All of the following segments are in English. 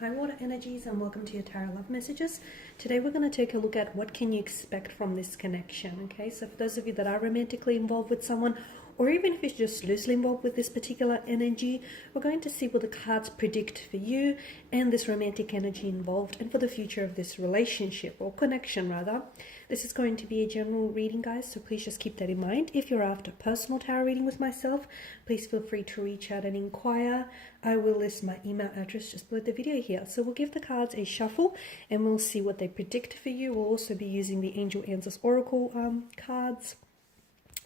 Hi water energies, and welcome to your tarot love messages. Today we're going to take a look at what can you expect from this connection. Okay, so for those of you that are romantically involved with someone, or even if you're just loosely involved with this particular energy, we're going to see what the cards predict for you and this romantic energy involved, and for the future of this relationship or connection rather. This is going to be a general reading, guys, so please just keep that in mind. If you're after personal tarot reading with myself, please feel free to reach out and inquire. I will list my email address just below the video here. So we'll give the cards a shuffle and we'll see what they predict for you. We'll also be using the Angel Answers Oracle cards.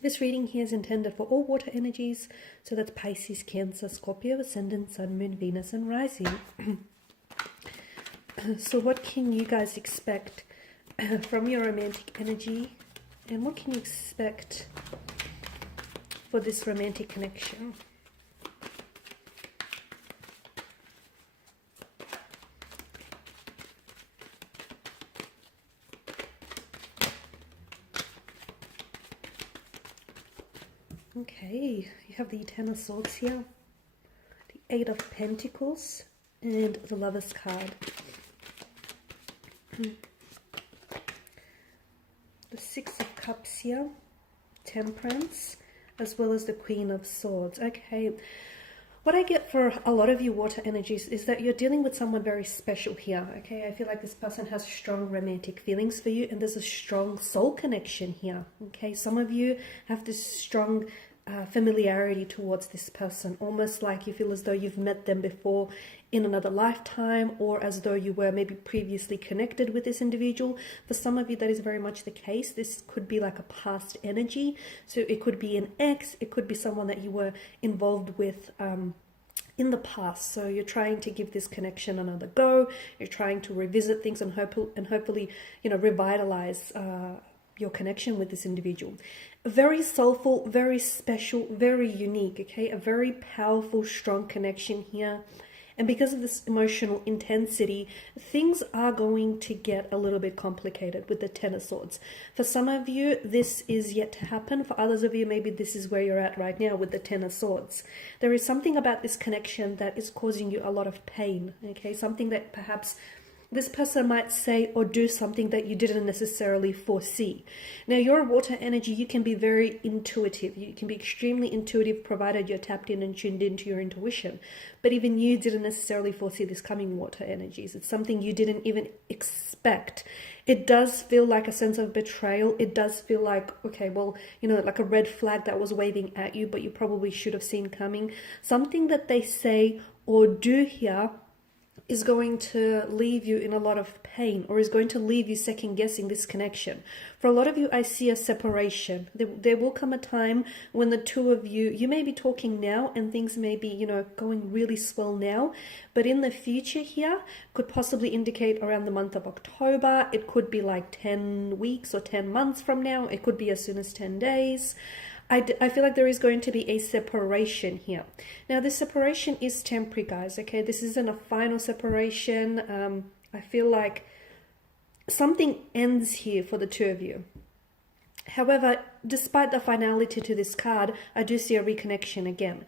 This reading here is intended for all water energies, so that's Pisces, Cancer, Scorpio, Ascendant, Sun, Moon, Venus, and Rising. So what can you guys expect from your romantic energy, and what can you expect for this romantic connection? Okay, you have the Ten of Swords here, the Eight of Pentacles, and the Lover's card. The Six of Cups here, Temperance, as well as the Queen of Swords. Okay, what I get for a lot of you water energies is that you're dealing with someone very special here. Okay, I feel like this person has strong romantic feelings for you, and there's a strong soul connection here. Okay, some of you have this strong familiarity towards this person, almost like you feel as though you've met them before in another lifetime, or as though you were maybe previously connected with this individual. For some of you, that is very much the case. This could be like a past energy, so it could be an ex, it could be someone that you were involved with in the past. So you're trying to give this connection another go, you're trying to revisit things and hopefully, you know, revitalize your connection with this individual. Very soulful, very special, very unique, okay? A very powerful, strong connection here. And because of this emotional intensity, things are going to get a little bit complicated with the Ten of Swords. For some of you, this is yet to happen. For others of you, maybe this is where you're at right now with the Ten of Swords. There is something about this connection that is causing you a lot of pain, okay? Something that perhaps this person might say or do something that you didn't necessarily foresee. Now, your water energy, you can be very intuitive. You can be extremely intuitive, provided you're tapped in and tuned into your intuition. But even you didn't necessarily foresee this coming, water energies. It's something you didn't even expect. It does feel like a sense of betrayal. It does feel like, okay, well, you know, like a red flag that was waving at you, but you probably should have seen coming. Something that they say or do here is going to leave you in a lot of pain, or is going to leave you second guessing this connection. For a lot of you, I see a separation. There will come a time when the two of you, you may be talking now and things may be, you know, going really swell now, but in the future here could possibly indicate around the month of October. It could be like 10 weeks or 10 months from now. It could be as soon as 10 days. I feel like there is going to be a separation here. Now, this separation is temporary, guys, okay? This isn't a final separation. I feel like something ends here for the two of you. However, despite the finality to this card, I do see a reconnection again.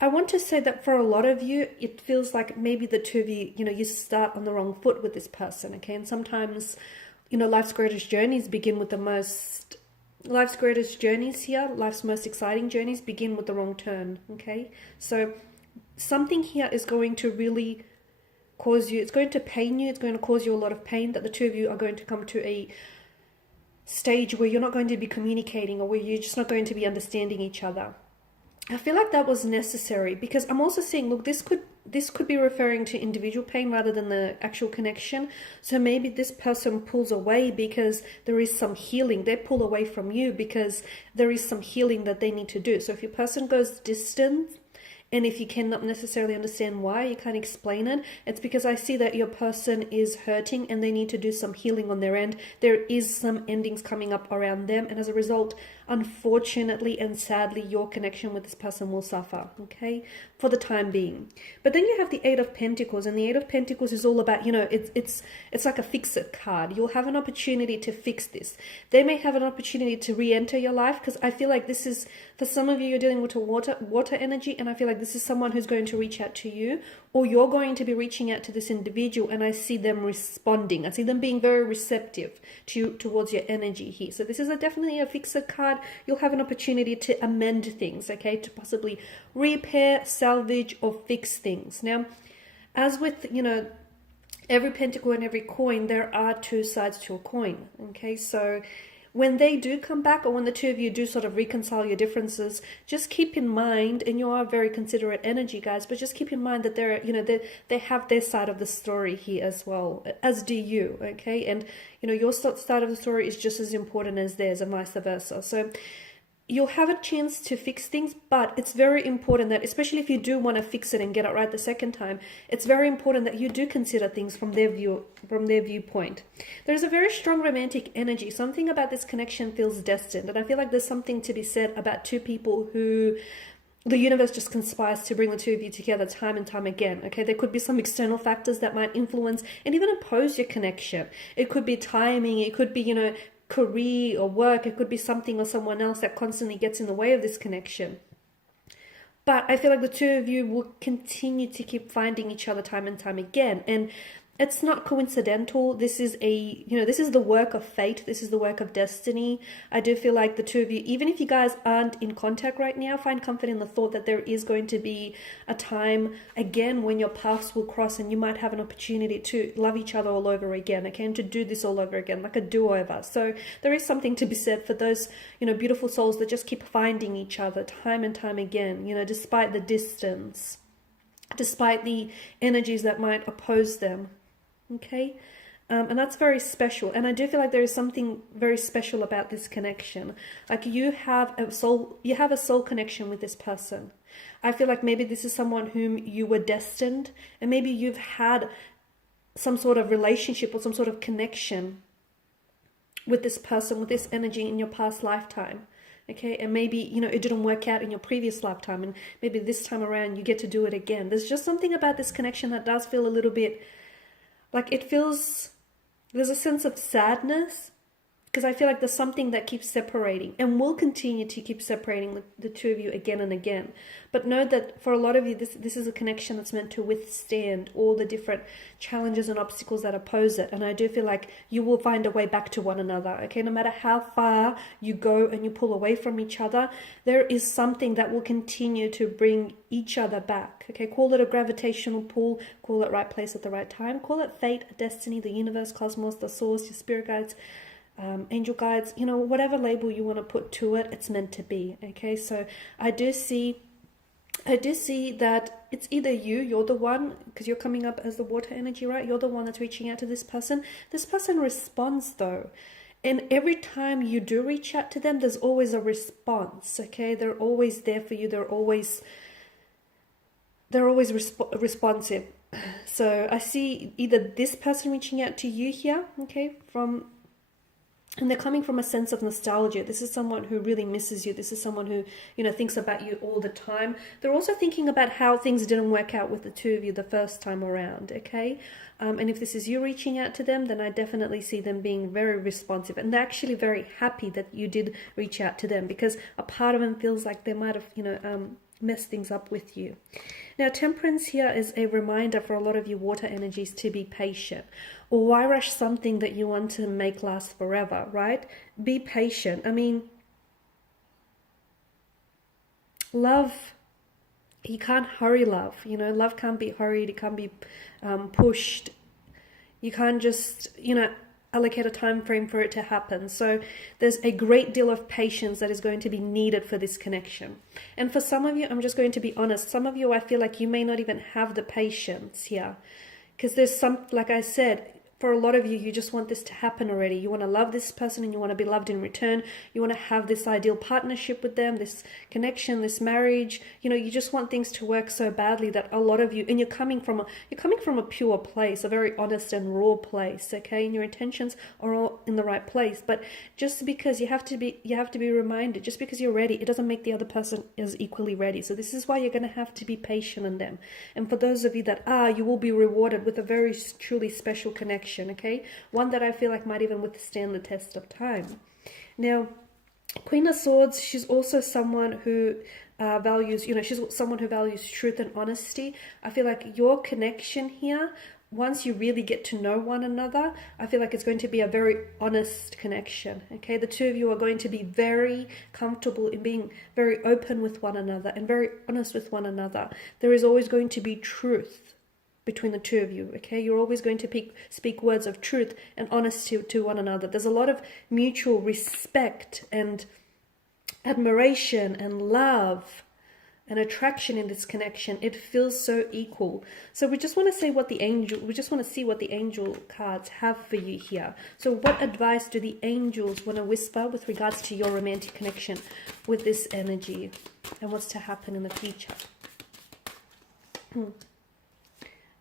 I want to say that for a lot of you, it feels like maybe the two of you, you know, you start on the wrong foot with this person, okay? And sometimes, you know, life's greatest journeys begin with life's greatest journeys here, life's most exciting journeys begin with the wrong turn, okay? So something here is going to really cause you, it's going to pain you, it's going to cause you a lot of pain, that the two of you are going to come to a stage where you're not going to be communicating, or where you're just not going to be understanding each other. I feel like that was necessary, because I'm also seeing, look, this could be referring to individual pain rather than the actual connection. So maybe this person pulls away because there is some healing. They pull away from you because there is some healing that they need to do. So if your person goes distant, and if you cannot necessarily understand why, you can't explain it, it's because I see that your person is hurting and they need to do some healing on their end. There is some endings coming up around them, and as a result, unfortunately and sadly, your connection with this person will suffer, okay, for the time being. But then you have the Eight of Pentacles, and the Eight of Pentacles is all about, you know, it's like a fix-it card. You'll have an opportunity to fix this. They may have an opportunity to re-enter your life, because I feel like this is, for some of you, you're dealing with a water energy, and I feel like this is someone who's going to reach out to you, or you're going to be reaching out to this individual, and I see them responding. I see them being very receptive towards your energy here. So this is definitely a fixer card. You'll have an opportunity to amend things, okay, to possibly repair, salvage, or fix things. Now, as with, every pentacle and every coin, there are two sides to a coin, okay? So when they do come back, or when the two of you do sort of reconcile your differences, just keep in mind, and you are very considerate energy, guys, but just keep in mind that they have their side of the story here as well, as do you, okay? And, your side of the story is just as important as theirs, and vice versa. So you'll have a chance to fix things, but it's very important that, especially if you do want to fix it and get it right the second time, it's very important that you do consider things from their viewpoint. There's a very strong romantic energy. Something about this connection feels destined, and I feel like there's something to be said about two people who the universe just conspires to bring the two of you together time and time again, okay? There could be some external factors that might influence and even oppose your connection. It could be timing, it could be, career or work, it could be something or someone else that constantly gets in the way of this connection. But I feel like the two of you will continue to keep finding each other time and time again, and it's not coincidental. This is this is the work of fate. This is the work of destiny. I do feel like the two of you, even if you guys aren't in contact right now, find comfort in the thought that there is going to be a time again when your paths will cross, and you might have an opportunity to love each other all over again, okay, and to do this all over again, like a do-over. So there is something to be said for those, beautiful souls that just keep finding each other time and time again, despite the distance, despite the energies that might oppose them. Okay, and that's very special, and I do feel like there is something very special about this connection. Like you have a soul connection with this person. I feel like maybe this is someone whom you were destined, and maybe you've had some sort of relationship or some sort of connection with this person, with this energy in your past lifetime. Okay, and maybe, it didn't work out in your previous lifetime, and maybe this time around you get to do it again. There's just something about this connection that does feel a little bit like there's a sense of sadness, because I feel like there's something that keeps separating and will continue to keep separating the two of you again and again. But know that for a lot of you, this is a connection that's meant to withstand all the different challenges and obstacles that oppose it. And I do feel like you will find a way back to one another, okay? No matter how far you go and you pull away from each other, there is something that will continue to bring each other back, okay? Call it a gravitational pull, call it right place at the right time, call it fate, destiny, the universe, cosmos, the source, your spirit guides, angel guides, whatever label you want to put to it, it's meant to be, okay? So I do see that it's either you're the one, because you're coming up as the water energy, right? You're the one that's reaching out to this person. This person responds though, and every time you do reach out to them, there's always a response, okay? They're always there for you. They're always responsive. So I see either this person reaching out to you here, okay, and they're coming from a sense of nostalgia. This is someone who really misses you. This is someone who, thinks about you all the time. They're also thinking about how things didn't work out with the two of you the first time around, okay? And if this is you reaching out to them, then I definitely see them being very responsive. And they're actually very happy that you did reach out to them, because a part of them feels like they might have, mess things up with you. Now, temperance here is a reminder for a lot of you water energies to be patient. Or why rush something that you want to make last forever, right? Be patient. I mean, love, you can't hurry love. Love can't be hurried. It can't be pushed. You can't just, allocate a time frame for it to happen. So there's a great deal of patience that is going to be needed for this connection. And for some of you, I'm just going to be honest, some of you, I feel like you may not even have the patience here, because there's some, like I said, for a lot of you, you just want this to happen already. You want to love this person and you want to be loved in return. You want to have this ideal partnership with them, this connection, this marriage. You just want things to work so badly that a lot of you, and you're coming from a pure place, a very honest and raw place, okay? And your intentions are all in the right place. But just because you have to be reminded, just because you're ready, it doesn't make the other person is equally ready. So this is why you're going to have to be patient in them. And for those of you that are, you will be rewarded with a very truly special connection. Okay, one that I feel like might even withstand the test of time. Now, Queen of Swords, she's also someone who values, you know, she's someone who values truth and honesty. I feel like your connection here, once you really get to know one another, I feel like it's going to be a very honest connection, okay? The two of you are going to be very comfortable in being very open with one another and very honest with one another. There is always going to be truth between the two of you, okay? You're always going to speak words of truth and honesty to one another. There's a lot of mutual respect and admiration and love and attraction in this connection. It feels so equal. So we just want to see what the angel cards have for you here. So what advice do the angels want to whisper with regards to your romantic connection with this energy and what's to happen in the future?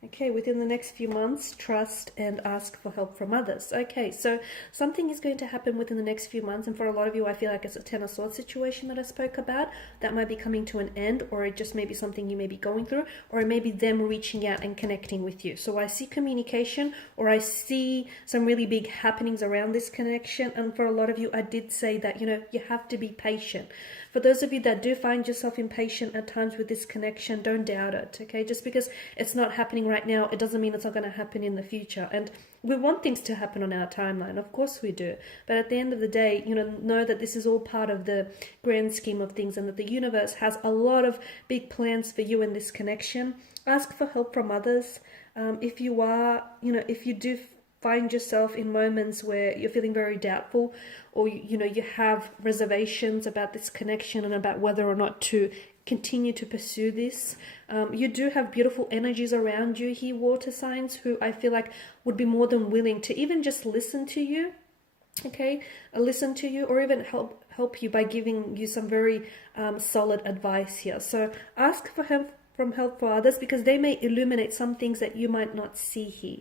Okay, within the next few months, trust and ask for help from others. Okay, so something is going to happen within the next few months, and for a lot of you, I feel like it's a Ten of Swords situation that I spoke about. That might be coming to an end, or it just may be something you may be going through, or it may be them reaching out and connecting with you. So I see communication, or I see some really big happenings around this connection, and for a lot of you, I did say that, you know, you have to be patient. For those of you that do find yourself impatient at times with this connection, don't doubt it, okay? Just because it's not happening right now, it doesn't mean it's not going to happen in the future. And we want things to happen on our timeline, of course we do. But at the end of the day, you know that this is all part of the grand scheme of things, and that the universe has a lot of big plans for you in this connection. Ask for help from others. If you do find yourself in moments where you're feeling very doubtful, or you have reservations about this connection and about whether or not to continue to pursue this, you do have beautiful energies around you here, water signs, who I feel like would be more than willing to even just listen to you, okay? Listen to you, or even help you by giving you some very solid advice here. So ask for help for others, because they may illuminate some things that you might not see here.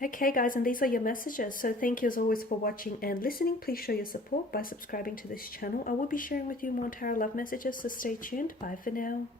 Okay guys, and these are your messages. So thank you as always for watching and listening. Please show your support by subscribing to this channel. I will be sharing with you more tarot love messages, so stay tuned. Bye for now.